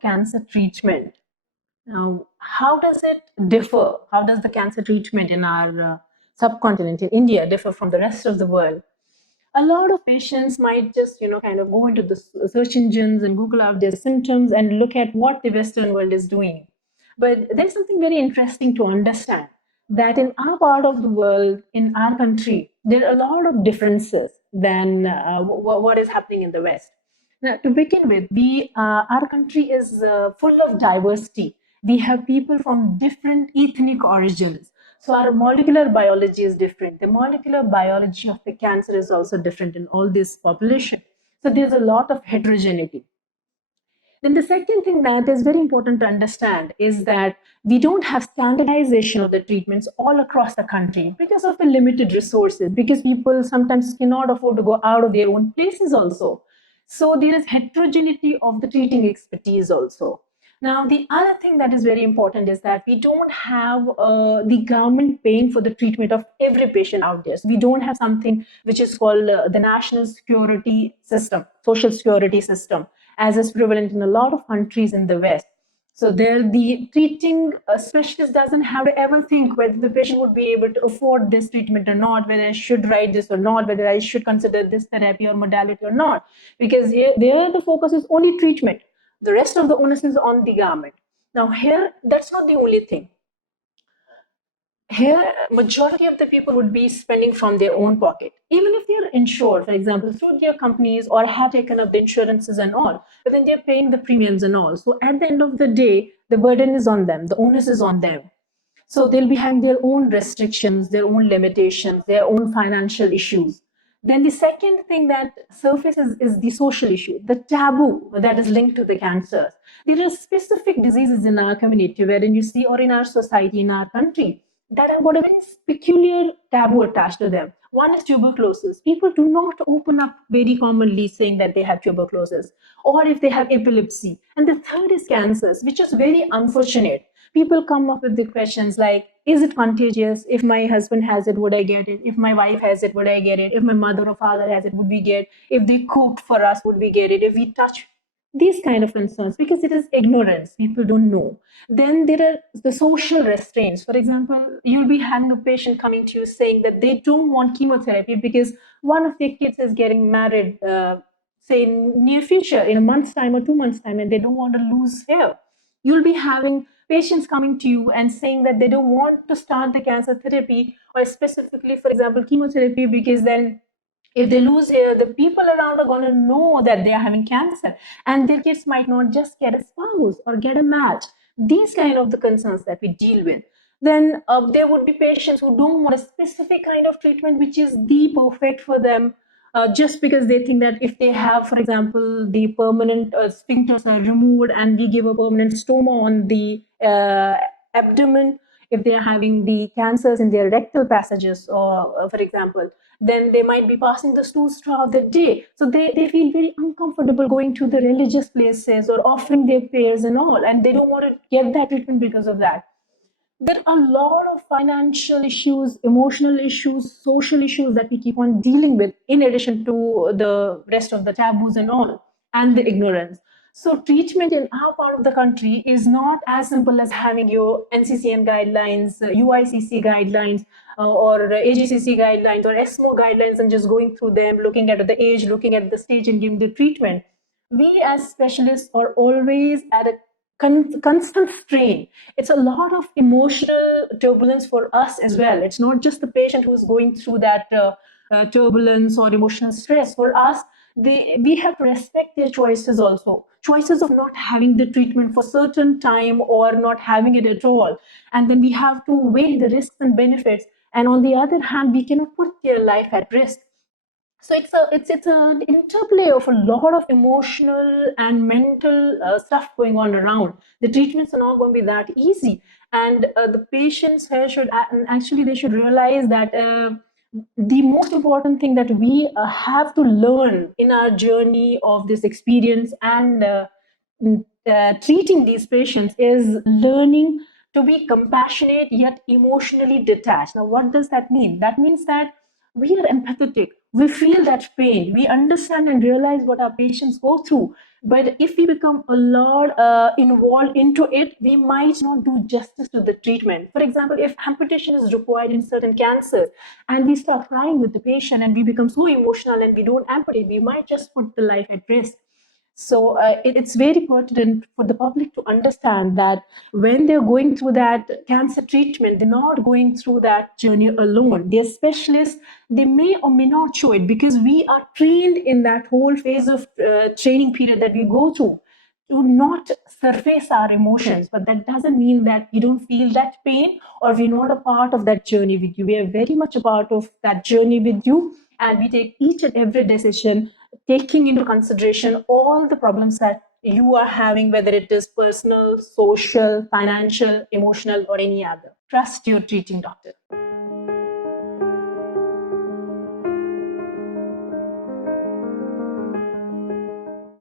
cancer treatment. Now, how does it differ? How does the cancer treatment in our subcontinent, in India, differ from the rest of the world? A lot of patients might just, kind of go into the search engines and Google out their symptoms and look at what the Western world is doing. But there's something very interesting to understand that in our part of the world, in our country, there are a lot of differences than what is happening in the West. Now, to begin with, our country is full of diversity. We have people from different ethnic origins. So our molecular biology is different. The molecular biology of the cancer is also different in all this population. So there's a lot of heterogeneity. Then the second thing that is very important to understand is that we don't have standardization of the treatments all across the country because of the limited resources, because people sometimes cannot afford to go out of their own places also. So there is heterogeneity of the treating expertise also. Now, the other thing that is very important is that we don't have the government paying for the treatment of every patient out there. So we don't have something which is called the national security system, social security system, as is prevalent in a lot of countries in the West. So there, the treating specialist doesn't have to ever think whether the patient would be able to afford this treatment or not, whether I should write this or not, whether I should consider this therapy or modality or not, because there the focus is only treatment. The rest of the onus is on the government. Now here, that's not the only thing. Here, majority of the people would be spending from their own pocket, even if they're insured, for example, through their companies or have taken up the insurances and all, but then they're paying the premiums and all. So at the end of the day, the burden is on them, the onus is on them. So they'll be having their own restrictions, their own limitations, their own financial issues. Then the second thing that surfaces is the social issue, the taboo that is linked to the cancers. There are specific diseases in our community wherein you see, or in our society, in our country, that have got a very peculiar taboo attached to them. One is tuberculosis. People do not open up very commonly saying that they have tuberculosis, or if they have epilepsy. And the third is cancers, which is very unfortunate. People come up with the questions like, is it contagious? If my husband has it, would I get it? If my wife has it, would I get it? If my mother or father has it, would we get it? If they cooked for us, would we get it? If we touch, these kind of concerns, because it is ignorance, people don't know. Then there are the social restraints. For example, you'll be having a patient coming to you saying that they don't want chemotherapy because one of their kids is getting married, say in near future, in a month's time or 2 months time, and they don't want to lose hair. You'll be having patients coming to you and saying that they don't want to start the cancer therapy, or specifically, for example, chemotherapy, because then if they lose hair, the people around are going to know that they are having cancer, and their kids might not just get a spouse or get a match. These kind of the concerns that we deal with. Then there would be patients who don't want a specific kind of treatment which is the perfect for them, just because they think that if they have, for example, the permanent sphincters are removed and we give a permanent stoma on the abdomen, if they are having the cancers in their rectal passages, or for example, then they might be passing the stools throughout the day. So they feel very uncomfortable going to the religious places or offering their prayers and all, and they don't want to get that treatment because of that. There are a lot of financial issues, emotional issues, social issues that we keep on dealing with, in addition to the rest of the taboos and all, and the ignorance. So treatment in our part of the country is not as simple as having your NCCN guidelines, UICC guidelines, or AGCC guidelines, or ESMO guidelines, and just going through them, looking at the age, looking at the stage, and giving the treatment. We as specialists are always at a constant strain. It's a lot of emotional turbulence for us as well. It's not just the patient who's going through that turbulence or emotional stress. For us, we have to respect their choices also. Choices of not having the treatment for certain time or not having it at all. And then we have to weigh the risks and benefits. And on the other hand, we cannot put their life at risk. So it's an interplay of a lot of emotional and mental stuff going on around. The treatments are not going to be that easy, and the patients here should actually they should realize that the most important thing that we have to learn in our journey of this experience and treating these patients is learning to be compassionate yet emotionally detached. Now, what does that mean? That means that we are empathetic. we feel that pain, we understand and realize what our patients go through. But if we become a lot involved into it, we might not do justice to the treatment. For example, if amputation is required in certain cancers and we start crying with the patient and we become so emotional and we don't amputate, we might just put the life at risk. So it's very pertinent for the public to understand that when they're going through that cancer treatment, they're not going through that journey alone. They're specialists. They may or may not show it because we are trained in that whole phase of training period that we go through to not surface our emotions. But that doesn't mean that we don't feel that pain or we're not a part of that journey with you. We are very much a part of that journey with you, and we take each and every decision taking into consideration all the problems that you are having, whether it is personal, social, financial, emotional, or any other. Trust your treating doctor.